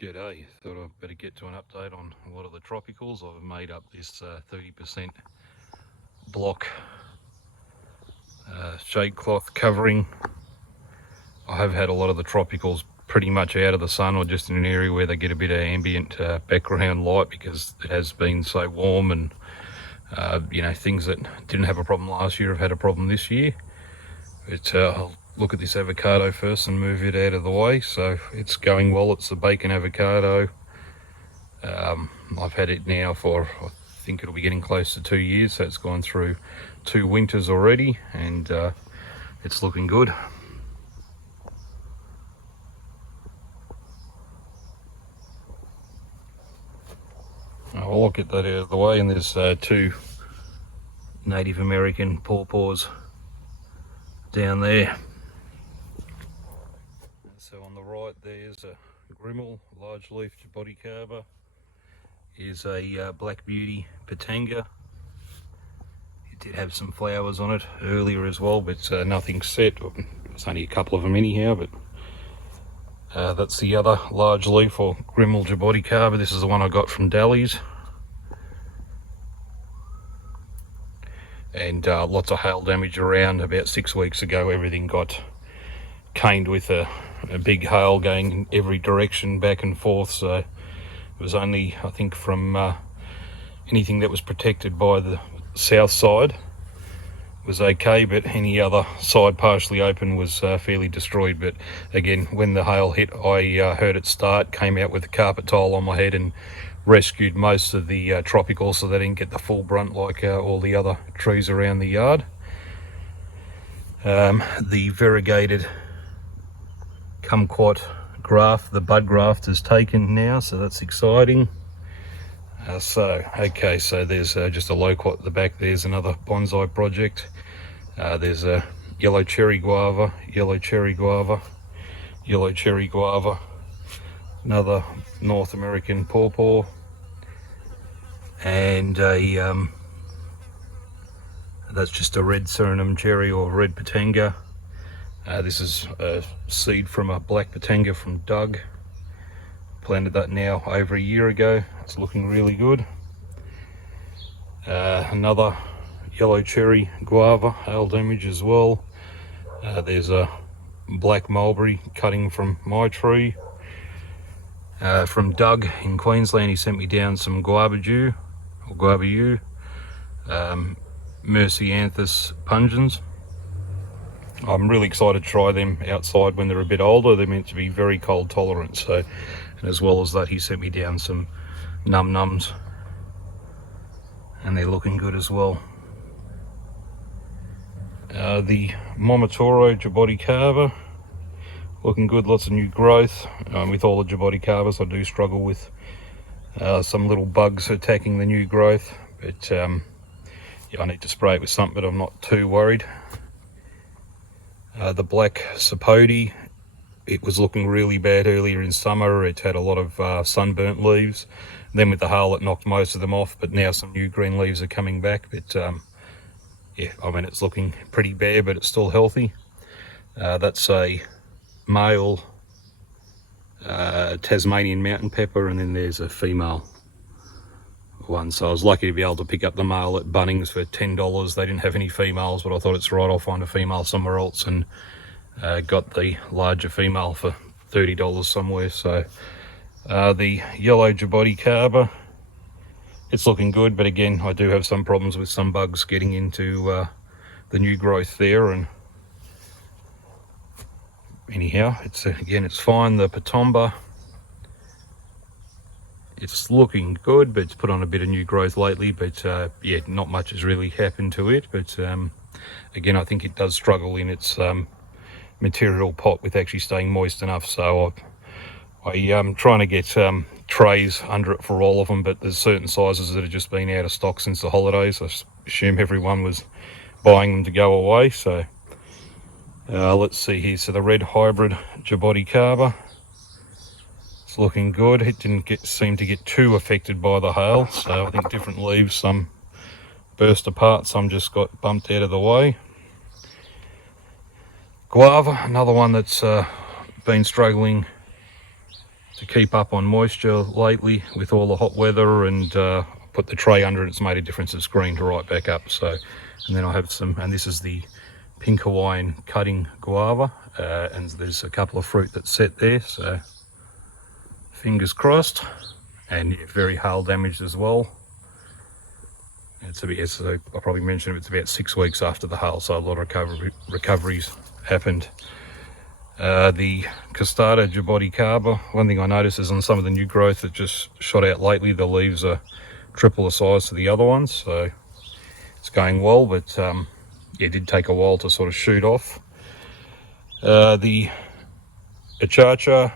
G'day, thought I'd better get to an update on a lot of the tropicals. I've made up this 30% block shade cloth covering. I have had a lot of the tropicals pretty much out of the sun or just in an area where they get a bit of ambient background light because it has been so warm, and you know, things that didn't have a problem last year have had a problem this year. But I'll look at this avocado first and move it out of the way. So it's going well. It's the bacon avocado. I've had it now for, I think it'll be getting close to 2 years, so it's gone through 2 winters already, and it's looking good. I'll get that out of the way, and there's 2 Native American pawpaws down there. So on the right there's a Grimmel large leaf jaboticaba. Here's a Black Beauty Patanga. It did have some flowers on it earlier as well, but nothing set. There's only a couple of them anyhow, but that's the other large leaf or Grimmel jaboticaba. This is the one I got from Dally's. And lots of hail damage around. About 6 weeks ago everything got caned with a big hail going in every direction back and forth, so it was only, I think, from anything that was protected by the south side was okay, but any other side partially open was fairly destroyed. But again, when the hail hit, I heard it start, came out with a carpet tile on my head and rescued most of the tropicals so they didn't get the full brunt like all the other trees around the yard. The variegated kumquat graft, the bud graft is taken now, so that's exciting. So there's just a loquat at the back. There's another bonsai project. There's a yellow cherry guava, yellow cherry guava, yellow cherry guava, another North American pawpaw, and a that's just a red Suriname cherry or red patanga. This is a seed from a black patanga from Doug. Planted that now over a year ago. It's looking really good. Another yellow cherry guava, hail damage as well. There's a black mulberry cutting from my tree. From Doug in Queensland, he sent me down some guava dew, or guava yew, Mercianthus pungens. I'm really excited to try them outside when they're a bit older. They're meant to be very cold tolerant. So, and as well as that, he sent me down some num nums, and they're looking good as well. The Momotoro jaboticaba, looking good, lots of new growth. With all the jaboticabas, I do struggle with some little bugs attacking the new growth, but yeah, I need to spray it with something, but I'm not too worried. The black sapote, it was looking really bad earlier in summer. It had a lot of sunburnt leaves. Then with the hail it knocked most of them off, but now some new green leaves are coming back. But yeah, I mean, it's looking pretty bare, but it's still healthy. That's a male Tasmanian mountain pepper, and then there's a female one. So I was lucky to be able to pick up the male at Bunnings for $10. They didn't have any females, but I thought it's right, I'll find a female somewhere else, and got the larger female for $30 somewhere. So the yellow jaboticaba, it's looking good, but again, I do have some problems with some bugs getting into the new growth there. And anyhow, it's fine. The patomba, it's looking good, but it's put on a bit of new growth lately. But yeah, not much has really happened to it. But again, I think it does struggle in its material pot with actually staying moist enough. So I'm trying to get trays under it for all of them, but there's certain sizes that have just been out of stock since the holidays. I assume everyone was buying them to go away. So let's see here. So the red hybrid jaboticaba, it's looking good. It didn't seem to get too affected by the hail. So I think different leaves, some burst apart, some just got bumped out of the way. Guava, another one that's been struggling to keep up on moisture lately with all the hot weather, and put the tray under it. It's made a difference. It's greened right back up. So, and then I have some, and this is the pink Hawaiian cutting guava, and there's a couple of fruit that's set there, so fingers crossed. And yeah, very hail damaged as well. It's a bit, so I probably mentioned it's about 6 weeks after the hail, so a lot of recoveries happened. The Costata jaboticaba, one thing I noticed is on some of the new growth that just shot out lately, the leaves are triple the size to the other ones, so it's going well, but yeah, it did take a while to sort of shoot off. The Achacha,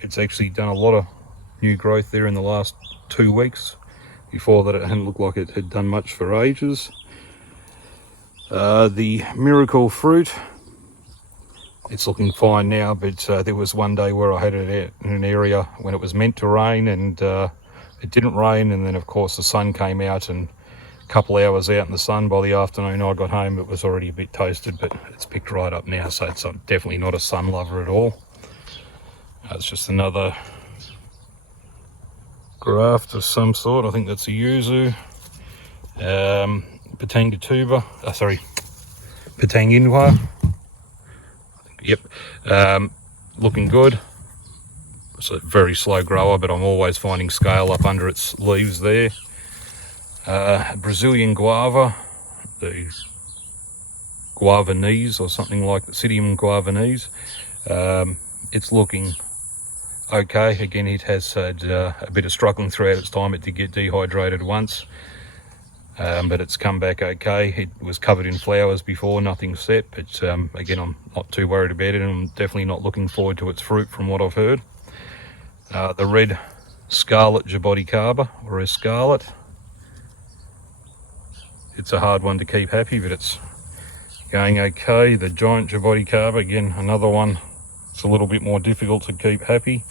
it's actually done a lot of new growth there in the last 2 weeks. Before that, it hadn't looked like it had done much for ages. The miracle fruit, it's looking fine now, but there was one day where I had it out in an area when it was meant to rain, and it didn't rain, and then of course the sun came out, and a couple hours out in the sun, by the afternoon I got home, it was already a bit toasted, but it's picked right up now, so it's definitely not a sun lover at all. It's just another graft of some sort. I think that's a yuzu. Patanga tuber, Patanginwa. Yep, looking good. It's a very slow grower, but I'm always finding scale up under its leaves there. Brazilian guava, the guavanese or something like the Psidium guavanese. It's looking okay. Again, it has had a bit of struggling throughout its time. It did get dehydrated once, but it's come back okay. It was covered in flowers before, nothing set, but again, I'm not too worried about it, and I'm definitely not looking forward to its fruit from what I've heard. The red scarlet jaboticaba, or escarlet, it's a hard one to keep happy, but it's going okay. The giant jaboticaba, again, another one. It's a little bit more difficult to keep happy,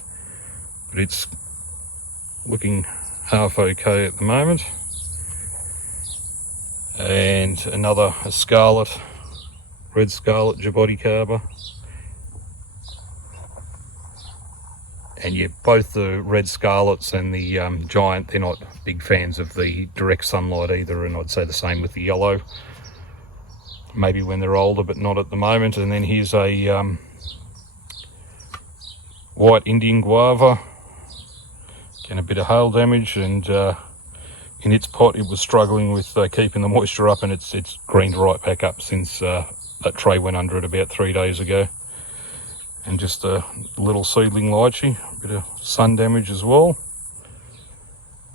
but it's looking half okay at the moment. And another red scarlet jaboticaba. And yeah, both the red scarlets and the giant, they're not big fans of the direct sunlight either, and I'd say the same with the yellow. Maybe when they're older, but not at the moment. And then here's a white Indian guava, getting a bit of hail damage, and in its pot it was struggling with keeping the moisture up, and it's greened right back up since that tray went under it about 3 days ago. And just a little seedling lychee, a bit of sun damage as well.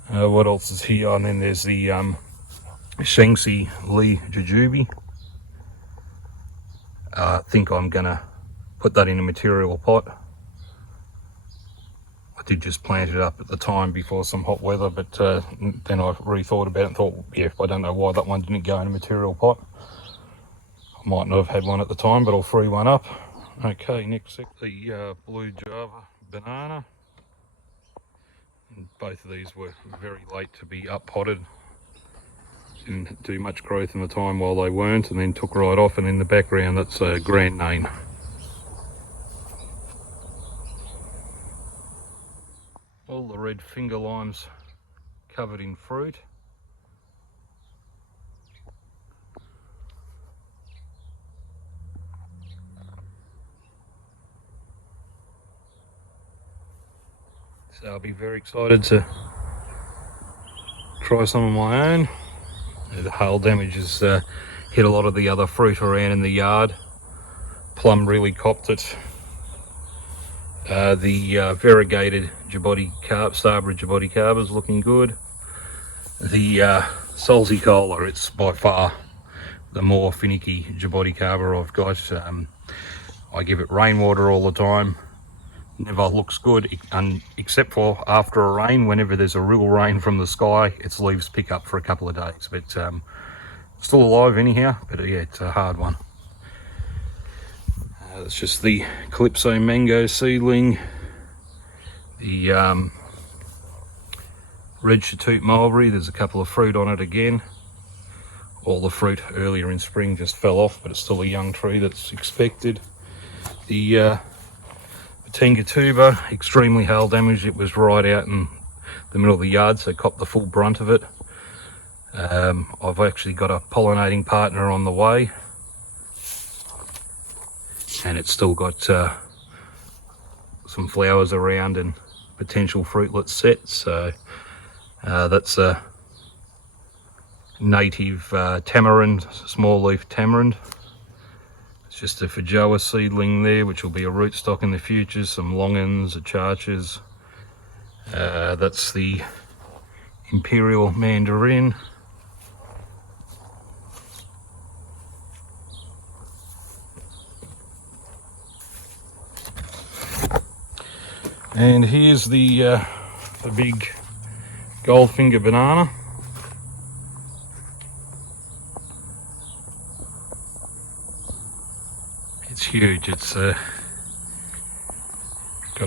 What else is here? And then there's the Shengsi Li Jujube. I think I'm gonna put that in a material pot. I did just plant it up at the time before some hot weather, but then I rethought about it and thought, yeah, I don't know why that one didn't go in a material pot. I might not have had one at the time, but I'll free one up. Okay, next the blue Java banana. And both of these were very late to be up potted. Didn't do much growth in the time while they weren't, and then took right off. And in the background, that's a grand name. All the red finger limes covered in fruit. So I'll be very excited to try some of my own. The hail damage has hit a lot of the other fruit around in the yard. Plum really copped it. The variegated Starberry jaboticaba is looking good. The salsicola, it's by far the more finicky jaboticaba I've got. I give it rainwater all the time. Never looks good, except for after a rain. Whenever there's a real rain from the sky, its leaves pick up for a couple of days, but still alive anyhow. But yeah, it's a hard one. It's just the Calypso mango seedling, the red Chatoot mulberry. There's a couple of fruit on it again. All the fruit earlier in spring just fell off, but it's still a young tree that's expected. The Tinga tuber, extremely hail damaged. It was right out in the middle of the yard, so copped the full brunt of it. I've actually got a pollinating partner on the way, and it's still got some flowers around and potential fruitlets set. So that's a native tamarind, small leaf tamarind. It's just a Feijoa seedling there, which will be a rootstock in the future. Some longans, acharches. That's the imperial mandarin. And here's the big goldfinger banana. It's huge. It's got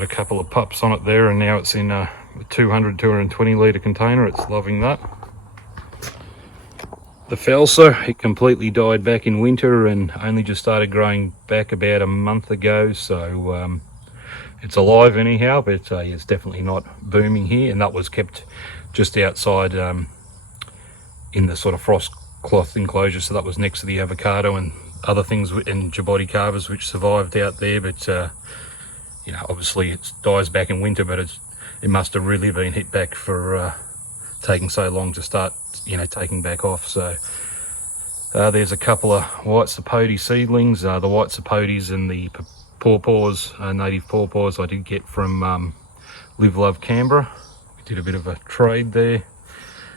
a couple of pups on it there, and now it's in a 220 litre container. It's loving that. The Falsa, it completely died back in winter and only just started growing back about a month ago, so it's alive anyhow, but it's definitely not booming here. And that was kept just outside in the sort of frost cloth enclosure, so that was next to the avocado and other things and jaboticabas which survived out there. But you know, obviously it dies back in winter, but it must have really been hit back for taking so long to start, you know, taking back off. So there's a couple of white sapote seedlings. The white sapotes and the pawpaws, native pawpaws, I did get from Live Love Canberra. We did a bit of a trade there.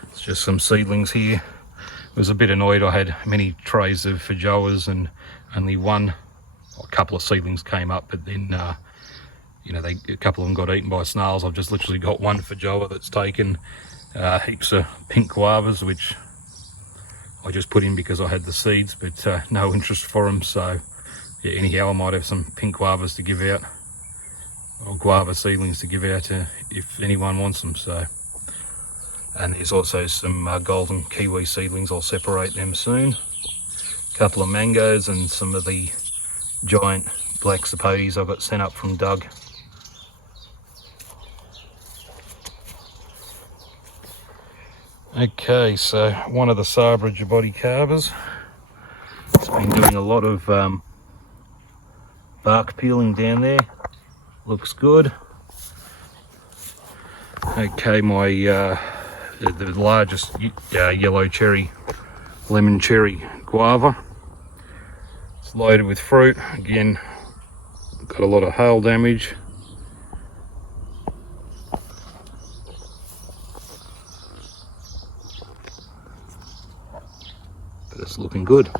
It's just some seedlings here. I was a bit annoyed. I had many trays of Feijoas and only a couple of seedlings came up, but then you know, a couple of them got eaten by snails. I've just literally got one Feijoa that's taken. Heaps of pink guavas, which I just put in because I had the seeds, but no interest for them. So yeah, anyhow, I might have some pink guavas to give out, or guava seedlings to give out if anyone wants them. So, and there's also some golden kiwi seedlings. I'll separate them soon. A couple of mangoes and some of the giant black sapotes I got sent up from Doug. Okay, so one of the Sabra jaboticabas. It's been doing a lot of bark peeling down there. Looks good. Okay, my the largest yellow cherry, lemon cherry guava. It's loaded with fruit. Again, got a lot of hail damage. But it's looking good.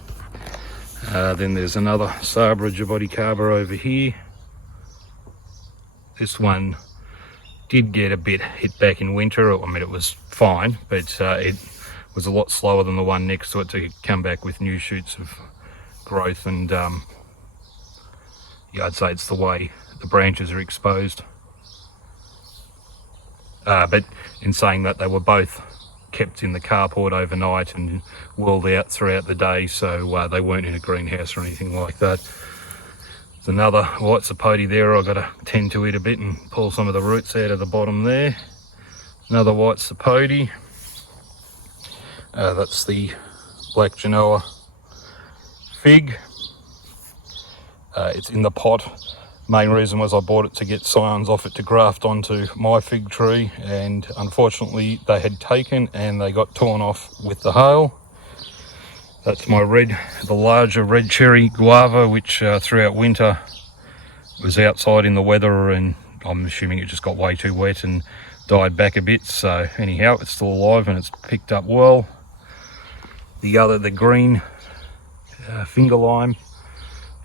Then there's another Sabra jaboticaba over here. This one did get a bit hit back in winter. I mean, it was fine, but it was a lot slower than the one next to it to come back with new shoots of growth. And yeah, I'd say it's the way the branches are exposed. But in saying that, they were both kept in the carport overnight and whirled out throughout the day, so they weren't in a greenhouse or anything like that. There's another white sapote there. I've got to tend to it a bit and pull some of the roots out of the bottom there. Another white sapote. That's the black Genoa fig. It's in the pot. Main reason was I bought it to get scions off it to graft onto my fig tree, and unfortunately they had taken and they got torn off with the hail. That's my the larger red cherry guava, which throughout winter was outside in the weather, and I'm assuming it just got way too wet and died back a bit. So anyhow, it's still alive and it's picked up well. The green finger lime,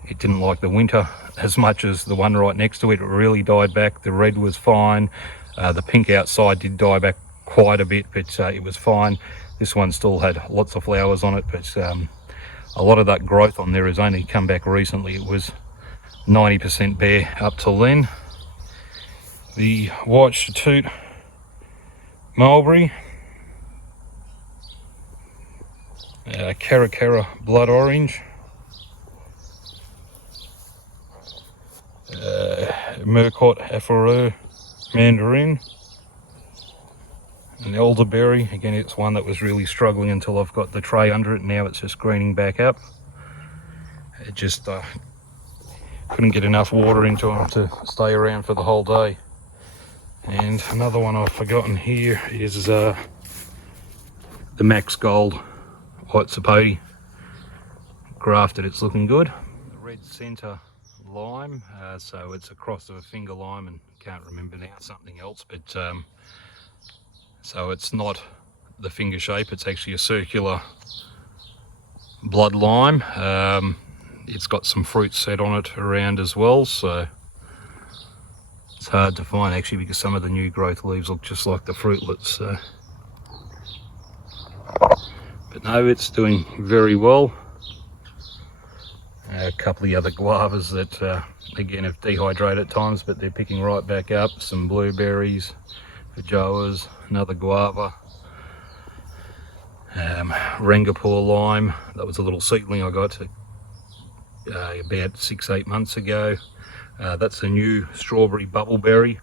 it didn't like the winter as much as the one right next to it. It really died back. The red was fine. The pink outside did die back quite a bit, but it was fine. This one still had lots of flowers on it, but a lot of that growth on there has only come back recently. It was 90% bare up till then. The white Chatoot mulberry, Caracara blood orange, Murcot Aphoreux mandarin. An elderberry, again it's one that was really struggling until I've got the tray under it. Now it's just greening back up. It just couldn't get enough water into them to stay around for the whole day. And another one I've forgotten here is the Max Gold White Sapote. Grafted, it's looking good. The red centre lime, so it's a cross of a finger lime and can't remember now something else, but so it's not the finger shape, it's actually a circular blood lime. It's got some fruit set on it around as well, so it's hard to find actually because some of the new growth leaves look just like the fruitlets. So. But no, it's doing very well. A couple of the other guavas that again have dehydrated at times, but they're picking right back up. Some blueberries, feijoas, another guava, Rangapur lime. That was a little seedling I got about 6-8 months ago. That's a new strawberry bubbleberry.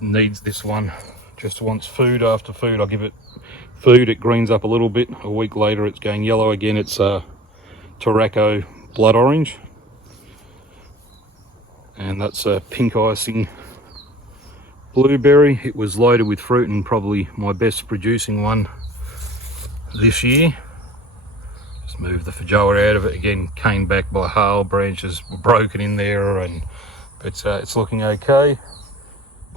Needs this one, just wants food after food. I'll give it food, it greens up a little bit. A week later it's going yellow again. It's Tobacco blood orange, and that's a pink icing blueberry. It was loaded with fruit and probably my best producing one this year. Just move the feijoa out of it. Again, came back by hail, branches were broken in there, but it's looking okay.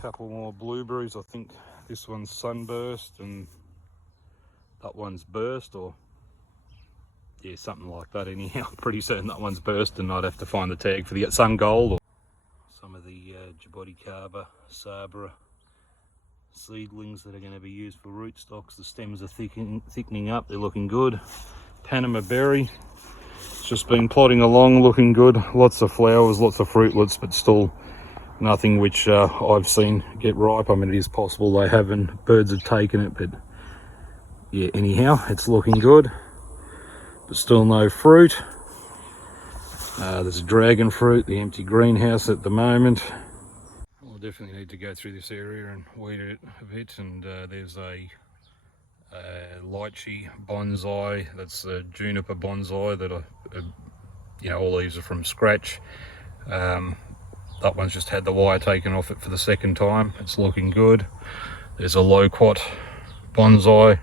Couple more blueberries. I think this one's sunburst and that one's burst, or yeah, something like that anyhow. Pretty certain that one's burst, and I'd have to find the tag for the sun gold. Or some of the Jaboticaba, Sabra seedlings that are going to be used for rootstocks. The stems are thickening up, they're looking good. Panama berry, it's just been plodding along, looking good. Lots of flowers, lots of fruitlets, but still nothing which I've seen get ripe. I mean, it is possible they haven't, birds have taken it, but yeah, anyhow, it's looking good, but still no fruit. There's a dragon fruit, the empty greenhouse at the moment. We'll definitely need to go through this area and weed it a bit. And there's a lychee bonsai, that's a juniper bonsai that you know, all these are from scratch. That one's just had the wire taken off it for the second time. It's looking good. There's a loquat bonsai.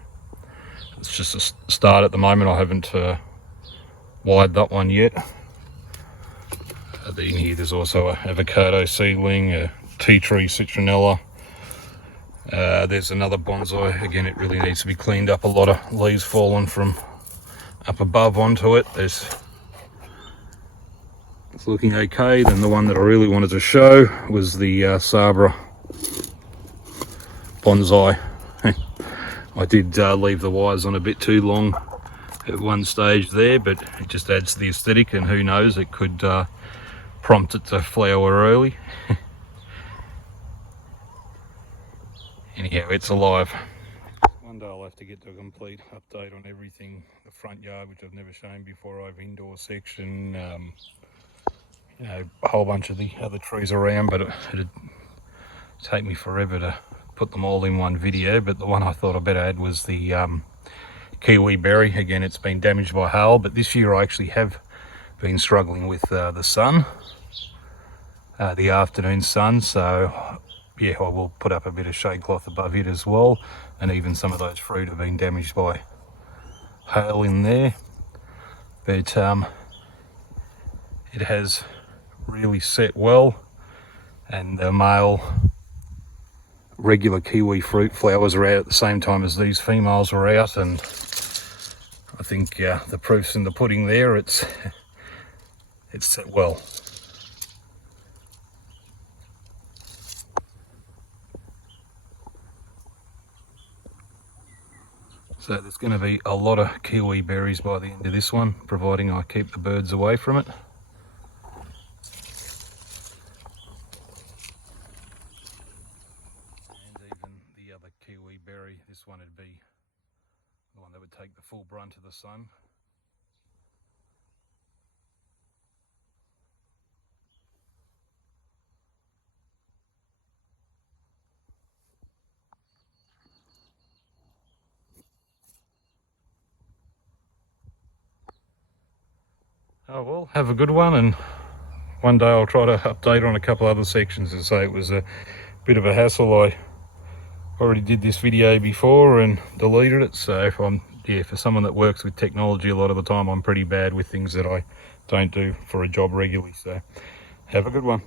It's just a start at the moment. I haven't wired that one yet. In here there's also a avocado seedling, a tea tree citronella. There's another bonsai. Again, it really needs to be cleaned up. A lot of leaves fallen from up above onto it. It's looking okay. Then the one that I really wanted to show was the Sabra bonsai. I did leave the wires on a bit too long at one stage there, but it just adds to the aesthetic, and who knows, it could prompt it to flower early. Anyhow, it's alive. One day I'll have to get to a complete update on everything. The front yard, which I've never shown before, over indoor section, you know, a whole bunch of the other trees around, but it'd take me forever to put them all in one video. But the one I thought I better add was the kiwi berry. Again, it's been damaged by hail, but this year I actually have been struggling with the sun, the afternoon sun, so yeah, I will put up a bit of shade cloth above it as well. And even some of those fruit have been damaged by hail in there, but it has really set well, and the male regular kiwi fruit flowers are out at the same time as these females were out, and I think the proof's in the pudding there. It's set well. So there's going to be a lot of kiwi berries by the end of this one, providing I keep the birds away from it. And even the other kiwi berry, this one would be the one that would take the full brunt of the sun. Oh well, have a good one, and one day I'll try to update on a couple other sections and say it was a bit of a hassle. I already did this video before and deleted it, so for someone that works with technology a lot of the time, I'm pretty bad with things that I don't do for a job regularly. So have a good one.